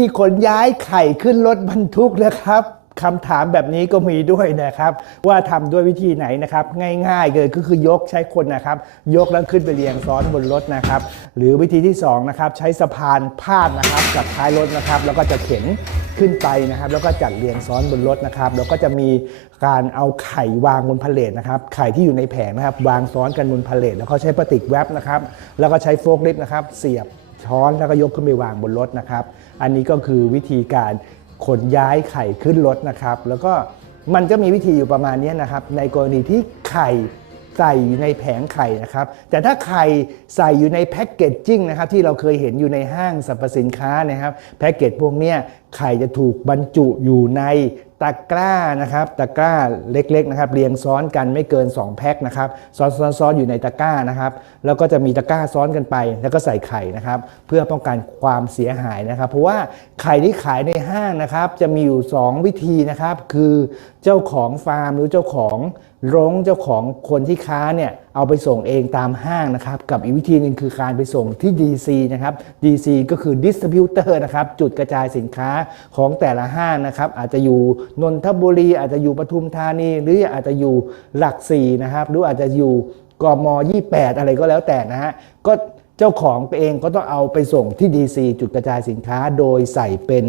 ธีขนย้ายไข่ขึ้นรถบรรทุกนะครับคำถามแบบนี้ก็มีด้วยนะครับ ว่าทำด้วยวิธีไหนนะครับ ง่ายๆเลยก็คือยกใช้คนนะครับ ยกแล้วขึ้นไปเรียงซ้อนบนรถนะครับ หรือวิธีที่สองนะครับใช้สะพานพาดนะครับกับท้ายรถนะครับ แล้วก็จะเข็นขึ้นไปนะครับ แล้วก็จัดเรียงซ้อนบนรถนะครับแล้วก็จะมีการเอาไข่วางบนพาเลทนะครับไข่ที่อยู่ในแผงนะครับ วางซ้อนกันบนพาเลทแล้วก็ใช้พลาสติกแวบนะครับ แล้วก็ใช้โฟล์คลิฟต์นะครับ เสียบ ช้อนแล้วก็ยกขึ้นไปวางบนรถนะครับ อันนี้ก็คือวิธีการขนย้ายไข่ขึ้นรถนะครับ แล้วก็มันก็มีวิธีอยู่ประมาณนี้นะครับ ในกรณีที่ไข่ใส่อยู่ในแผงไข่นะครับ แต่ถ้าไข่ใส่อยู่ในแพ็กเกจจิ้งนะครับ ที่เราเคยเห็นอยู่ในห้างสรรพสินค้านะครับ แพ็กเกจพวกนี้ไข่จะถูกบรรจุอยู่ใน ตะกร้านะครับตะกร้าเล็กๆนะครับเรียงซ้อนกันไม่เกิน 2 แพ็คนะครับซ้อนซ้อนซ้อนอยู่ในตะกร้านะครับแล้วก็จะมีตะกร้าซ้อนกันไป แล้วก็ใส่ไข่นะครับเพื่อป้องกันความเสียหายนะครับ เพราะว่าไข่ที่ขายในห้างนะครับจะมีอยู่ 2 วิธีนะครับ คือเจ้าของฟาร์มหรือเจ้าของโรงเจ้าของคนที่ค้าเนี่ยเอาไปส่งเองตามห้างนะครับ กับอีกวิธีหนึ่งคือการไปส่งที่ DC นะครับ DC ก็คือ Distributor นะครับ จุดกระจายสินค้าของแต่ละห้างนะครับ อาจจะอยู่นนทบุรี อาจจะอยู่ปทุมธานี หรืออาจจะอยู่หลักสี่นะครับ หรืออาจจะอยู่กม28 อะไรก็แล้วแต่นะฮะก็เจ้าของเองก็ต้องเอาไปส่งที่ DC จุดกระจายสินค้าโดยใส่เป็น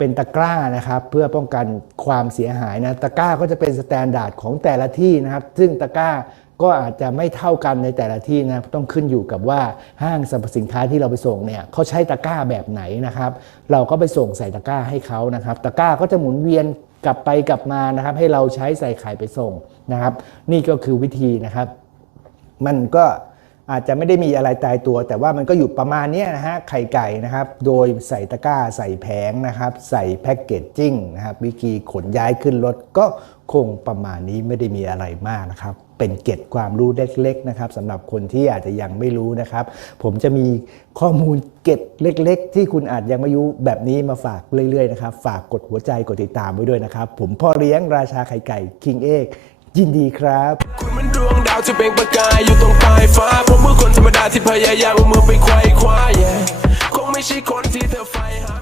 เป็นตะกร้านะครับเพื่อป้องกันความเสียหายนะตะกร้าก็จะเป็นสแตนดาร์ดของแต่ละที่นะครับ ซึ่งตะกร้าก็อาจจะไม่เท่ากันในแต่ละที่นะต้องขึ้นอยู่กับว่าห้างสรรพสินค้าที่เราไปส่งเนี่ยเขาใช้ตะกร้าแบบไหนนะครับ เราก็ไปส่งใส่ตะกร้าให้เขานะครับ ตะกร้าก็จะหมุนเวียนกลับไปกลับมานะครับ ให้เราใช้ใส่ไข่ไปส่งนะครับ นี่ก็คือวิธีนะครับ มันก็ อาจจะไม่ได้มีอะไรตายตัว แต่ว่ามันก็อยู่ประมาณนี้นะฮะไข่ไก่นะครับ โดยใส่ตะกร้าใส่แผงนะครับ ใส่แพ็กเกจจิ้งนะครับ วิธีขนย้ายขึ้นรถก็คงประมาณนี้ไม่ได้มีอะไรมากนะครับ เป็นเก็ดความรู้เล็กๆนะครับสำหรับคนที่อาจจะยังไม่รู้นะครับ ผมจะมีข้อมูลเก็ดเล็ก ๆ ที่คุณอาจยังไม่รู้แบบนี้มาฝากเรื่อยๆนะครับ ฝากกดหัวใจกดติดตามไว้ด้วยนะครับ ผมพ่อเลี้ยงราชาไข่ไก่คิงเอก ยินดีครับ คุณมันดวงดาวที่เป็นประกายอยู่ตรงปลายฟ้าผมเมื่อคนธรรมดาที่พยายามเอามือไปไขว้คว้า yeah คงไม่ใช่คนที่เธอใฝ่หา